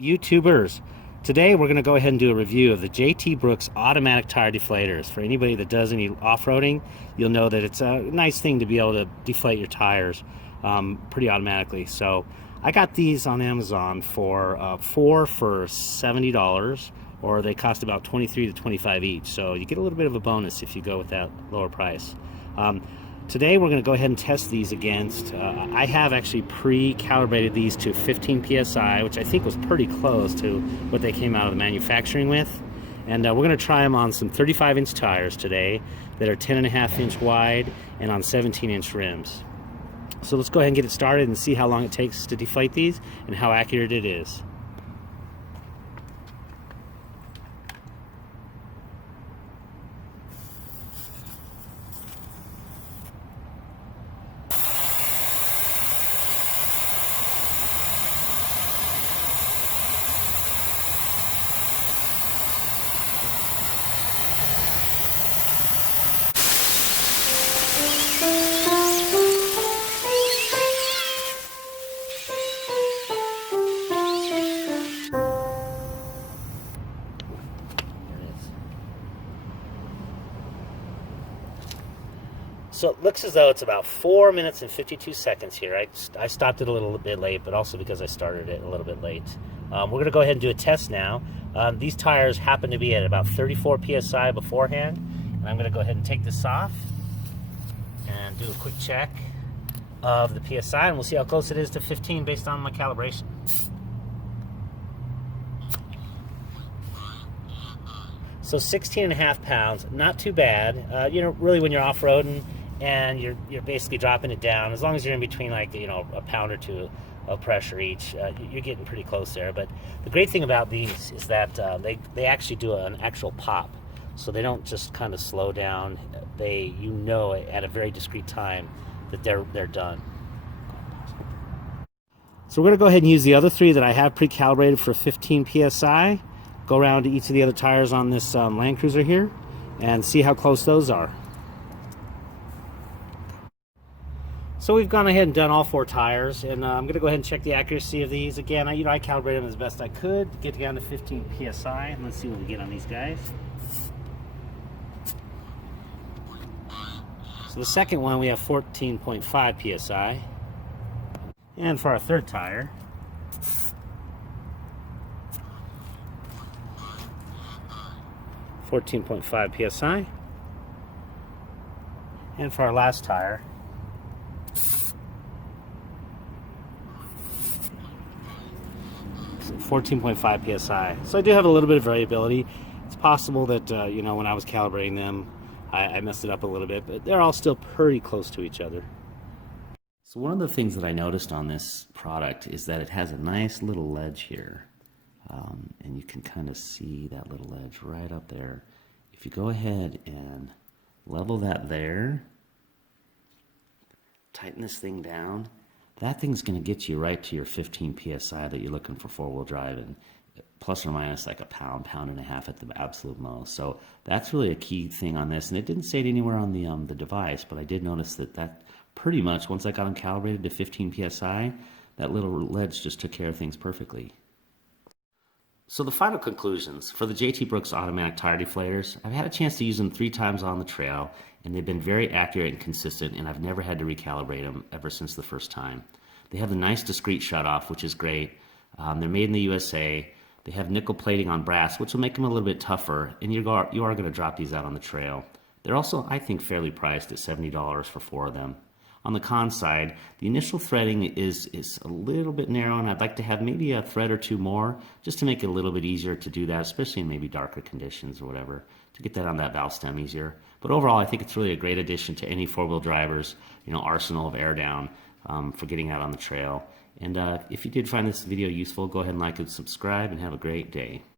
YouTubers. Today we're going to go ahead and do a review of the JT Brooks automatic tire deflators. For anybody that does any off-roading, you'll know that it's a nice thing to be able to deflate your tires pretty automatically. So I got these on Amazon for 4 for $70, or they cost about $23 to $25 each. So you get a little bit of a bonus if you go with that lower price. Today we're going to go ahead and test these against, I have actually pre-calibrated these to 15 psi, which I think was pretty close to what they came out of the manufacturing with. And we're going to try them on some 35-inch tires today that are 10.5-inch wide and on 17-inch rims. So let's go ahead and get it started and see how long it takes to deflate these and how accurate it is. So it looks as though it's about 4 minutes and 52 seconds here. I stopped it a little bit late, but also because I started it a little bit late. We're going to go ahead and do a test now. These tires happen to be at about 34 psi beforehand. And I'm going to go ahead and take this off and do a quick check of the psi, and we'll see how close it is to 15 based on my calibration. So 16.5 pounds, not too bad. You know, really when you're off-roading and you're basically dropping it down, as long as you're in between, like, you know, a pound or two of pressure each, you're getting pretty close there. But the great thing about these is that they actually do an actual pop, so they don't just kind of slow down. They, you know, at a very discrete time that they're done. So we're going to go ahead and use the other three that I have pre-calibrated for 15 psi. Go around to each of the other tires on this Land Cruiser here and see how close those are. So we've gone ahead and done all 4 tires, and I'm going to go ahead and check the accuracy of these. Again, I calibrated them as best I could to get down to 15 psi. And let's see what we get on these guys. So the second one we have 14.5 psi, and for our third tire, .5 psi, and for our last tire, 14.5 psi. So I do have a little bit of variability. It's possible that you know, when I was calibrating them, I messed it up a little bit, but they're all still pretty close to each other. So one of the things that I noticed on this product is that it has a nice little ledge here. And you can kind of see that little edge right up there. If you go ahead and level that there, tighten this thing down, that thing's going to get you right to your 15 psi that you're looking for four-wheel drive, and plus or minus like a pound, pound and a half at the absolute most. So that's really a key thing on this, and it didn't say it anywhere on the device, but I did notice that pretty much, once I got them calibrated to 15 psi, that little ledge just took care of things perfectly. So the final conclusions for the JT Brooks automatic tire deflators, I've had a chance to use them 3 times on the trail, and they've been very accurate and consistent, and I've never had to recalibrate them ever since the first time. They have the nice discrete shutoff, which is great. They're made in the USA. They have nickel plating on brass, which will make them a little bit tougher, and you are going to drop these out on the trail. They're also, I think, fairly priced at $70 for 4 of them. On the con side, the initial threading is a little bit narrow, and I'd like to have maybe a thread or 2 more just to make it a little bit easier to do that, especially in maybe darker conditions or whatever, to get that on that valve stem easier. But overall, I think it's really a great addition to any 4-wheel driver's, you know, arsenal of air down for getting out on the trail. And if you did find this video useful, go ahead and like and subscribe, and have a great day.